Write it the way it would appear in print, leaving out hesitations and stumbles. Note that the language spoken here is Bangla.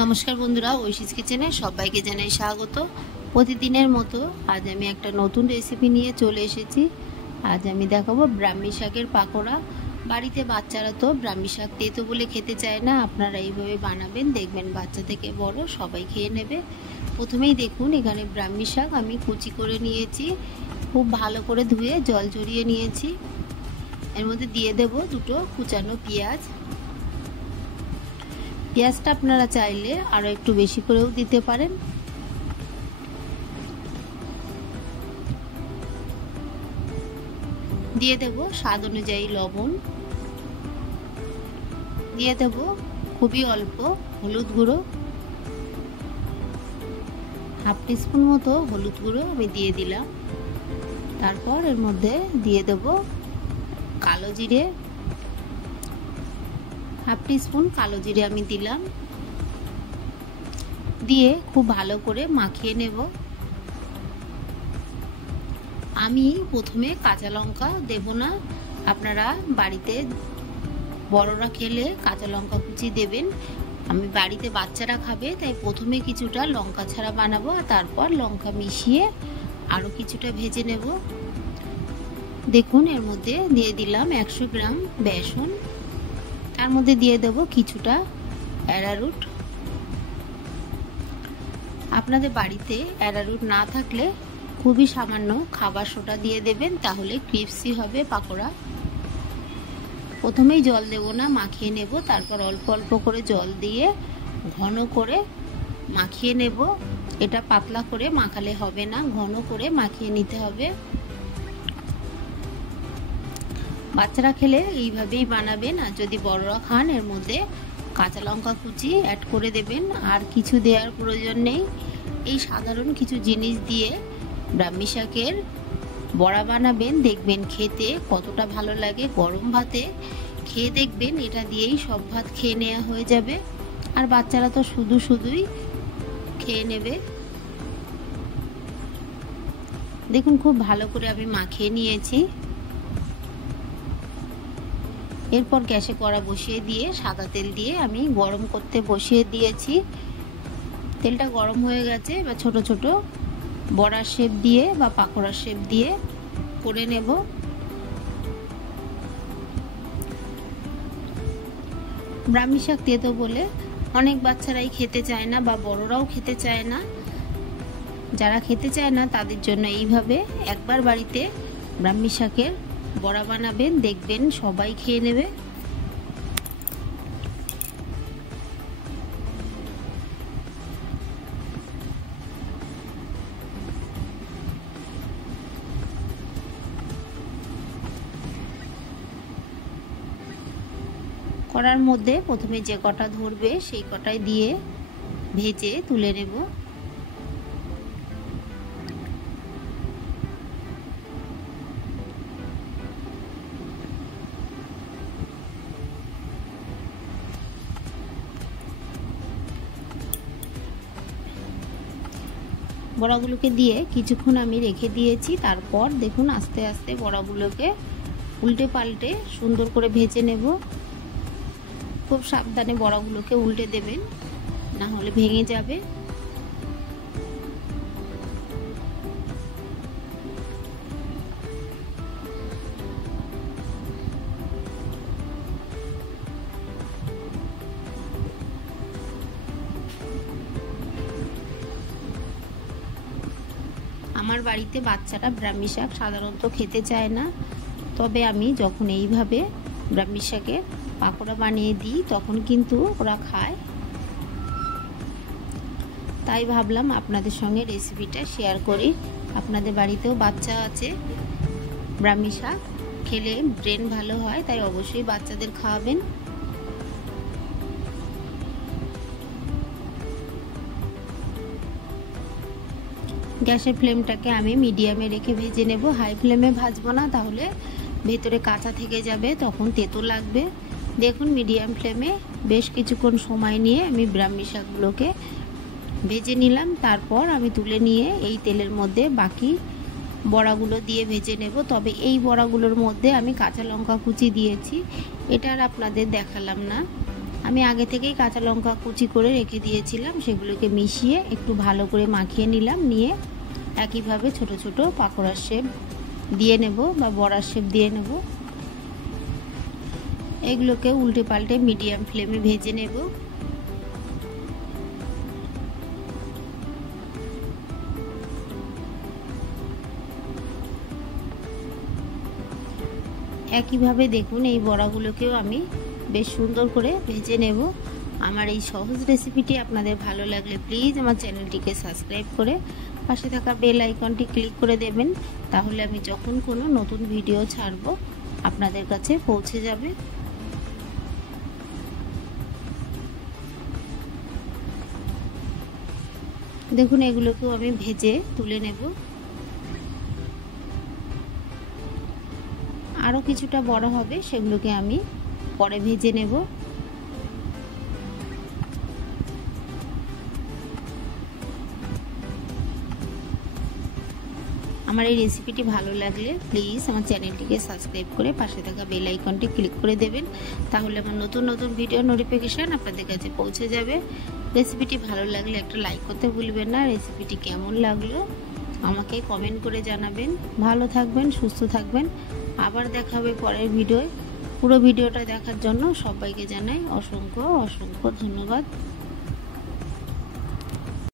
নমস্কার বন্ধুরা, ঐশীস কিচেনে সবাইকে জানাই স্বাগত। প্রতিদিনের মতো আজ আমি একটা নতুন রেসিপি নিয়ে চলে এসেছি। আজ আমি দেখাবো ব্রাহ্মী শাকের পাকোড়া। বাড়িতে বাচ্চারা তো ব্রাহ্মী শাক তেতো বলে খেতে চায় না, আপনারা এইভাবে বানাবেন, দেখবেন বাচ্চা থেকে বড় সবাই খেয়ে নেবে। প্রথমেই দেখুন এখানে ব্রাহ্মী শাক আমি কুচি করে নিয়েছি, খুব ভালো করে ধুয়ে জল ঝরিয়ে নিয়েছি। এর মধ্যে দিয়ে দেব দুটো কুচানো পেঁয়াজ। পেঁয়াজটা আপনারা চাইলে আরো একটু বেশি করেও দিতে পারেন। দিয়ে দেব স্বাদ অনুযায়ী লবণ, দিয়ে দেব খুবই অল্প হলুদ গুঁড়ো, হাফ টিস্পুন মতো হলুদ গুঁড়ো আমি দিয়ে দিলাম। তারপর এর মধ্যে দিয়ে দেব কালো জিরে, হাফ টিস্পুন কালো জিরে আমি দিলাম। দিয়ে খুব ভালো করে মাখিয়ে নেব। আমি প্রথমে কাঁচা লঙ্কা দেব না, আপনারা বাড়িতে বড়রা খেলে কাঁচা লঙ্কা কুচি দেবেন। আমি বাড়িতে বাচ্চারা খাবে তাই প্রথমে কিছুটা লঙ্কা ছাড়া বানাবো, আর তারপর লঙ্কা মিশিয়ে আরও কিছুটা ভেজে নেব। দেখুন এর মধ্যে দিয়ে দিলাম 100 গ্রাম বেসন, তার মধ্যে দিয়ে দেব কিছুটা অ্যারারুট। আপনাদের বাড়িতে অ্যারারুট না থাকলে খুবই সামান্য খাবার সোডা দিয়ে দেবেন, তাহলে ক্রিস্পি হবে পাকোড়া। প্রথমেই জল দেব না, মাখিয়ে নেব, তারপর অল্প অল্প করে জল দিয়ে ঘন করে মাখিয়ে নেব। এটা পাতলা করে মাখালে হবে না, ঘন করে মাখিয়ে নিতে হবে। বাচ্চারা খেলে এইভাবেই বানাবেন, আর যদি বড়রা খান এর মধ্যে কাঁচা লঙ্কা কুচি অ্যাড করে দেবেন, আর কিছু দেওয়ার প্রয়োজন নেই। এই সাধারণ কিছু জিনিস দিয়ে ব্রাহ্মী শাকের বড়া বানাবেন, দেখবেন খেতে কতটা ভালো লাগে। গরম ভাতে খেয়ে দেখবেন এটা দিয়েই সব ভাত খেয়ে নেওয়া হয়ে যাবে, আর বাচ্চারা তো শুধুই খেয়ে নেবে। দেখুন খুব ভালো করে আমি মাখিয়ে নিয়েছি। এরপর গ্যাসে কড়া বসিয়ে দিয়ে সাদা তেল দিয়ে আমি গরম করতে বসিয়ে দিয়েছি। তেলটা গরম হয়ে গেছে, এবার ছোট ছোট বড়ার শেপ দিয়ে বা পাকোড়ার শেপ দিয়ে করে নেব। ব্রাহ্মী শাক তেতো বলে অনেক বাচ্চারাই খেতে চায় না বা বড়রাও খেতে চায় না। যারা খেতে চায় না তাদের জন্য এইভাবে একবার বাড়িতে ব্রাহ্মী শাকের বড়া বানাবেন, দেখবেন সবাই খেয়ে নেবে। কড়ার মধ্যে প্রথমে যে কটা ধরবে সেই কটাই দিয়ে ভেজে তুলে নেব। বড়াগুলোকে দিয়ে কিছুক্ষণ আমি রেখে দিয়েছি। তারপর দেখুন আস্তে আস্তে বড়াগুলোকে উল্টে পাল্টে সুন্দর করে ভেজে নেব। খুব সাবধানে বড়াগুলোকে উল্টে দেবেন, না হলে ভেঙে যাবে। আমার বাড়িতে বাচ্চারা ব্রাহ্মী শাক সাধারণত খেতে চায় না, তবে আমি যখন এইভাবে ব্রাহ্মী শাকের পাকোড়া বানিয়ে দিই তখন কিন্তু ওরা খায়। তাই ভাবলাম আপনাদের সঙ্গে রেসিপিটা শেয়ার করি। আপনাদের বাড়িতেও বাচ্চা আছে, ব্রাহ্মী শাক খেলে ব্রেন ভালো হয়, তাই অবশ্যই বাচ্চাদের খাওয়াবেন। গ্যাসের ফ্লেমটাকে আমি মিডিয়ামে রেখে ভেজে নেব, হাই ফ্লেমে ভাজবো না, তাহলে ভেতরে কাঁচা থেকে যাবে, তখন তেতো লাগবে। দেখুন মিডিয়াম ফ্লেমে বেশ কিছুক্ষণ সময় নিয়ে আমি ব্রাহ্মী শাকগুলোকে ভেজে নিলাম। তারপর আমি তুলে নিয়ে এই তেলের মধ্যে বাকি বড়াগুলো দিয়ে ভেজে নেব। তবে এই বড়াগুলোর মধ্যে আমি কাঁচা লঙ্কা কুচি দিয়েছি, এটা আর আপনাদের দেখালাম না। আমি আগে থেকেই কাঁচা লঙ্কা কুচি করে রেখে দিয়েছিলাম, সেগুলোকে মিশিয়ে একটু ভালো করে মাখিয়ে নিলাম। নিয়ে একইভাবে ছোট ছোট পাকোড়ার শেপ দিয়ে নেব বা বড়ার শেপ দিয়ে নেব। এগুলোকে উল্টে পাল্টে মিডিয়াম ফ্লেমে ভেজে নেব। একইভাবে দেখুন এই বড়াগুলোকেও আমি বেশ সুন্দর করে ভেজে নেব। আমার এই সহজ রেসিপিটি আপনাদের ভালো লাগলে প্লিজ আমার চ্যানেলটিকে সাবস্ক্রাইব করে পাশে থাকা বেল আইকনটি ক্লিক করে দেবেন, তাহলে আমি যখন কোনো নতুন ভিডিও ছাড়ব আপনাদের কাছে পৌঁছে যাবে। দেখুন এগুলোকেও আমি ভেজে তুলে নেব। আরও কিছুটা বড় হবে, সেগুলোকে আমি পরে ভেজে নেব। আমার এই রেসিপিটি ভালো লাগলে প্লিজ আমার চ্যানেলটিকে সাবস্ক্রাইব করে পাশে থাকা বেল আইকনটি ক্লিক করে দেবেন, তাহলে আমার নতুন নতুন ভিডিও নোটিফিকেশান আপনাদের কাছে পৌঁছে যাবে। রেসিপিটি ভালো লাগলে একটা লাইক করতে ভুলবেন না। রেসিপিটি কেমন লাগলো আমাকে কমেন্ট করে জানাবেন। ভালো থাকবেন, সুস্থ থাকবেন। আবার দেখা হবে পরের ভিডিওয়। পুরো ভিডিওটা দেখার জন্য সবাইকে জানাই অসংখ্য অসংখ্য ধন্যবাদ।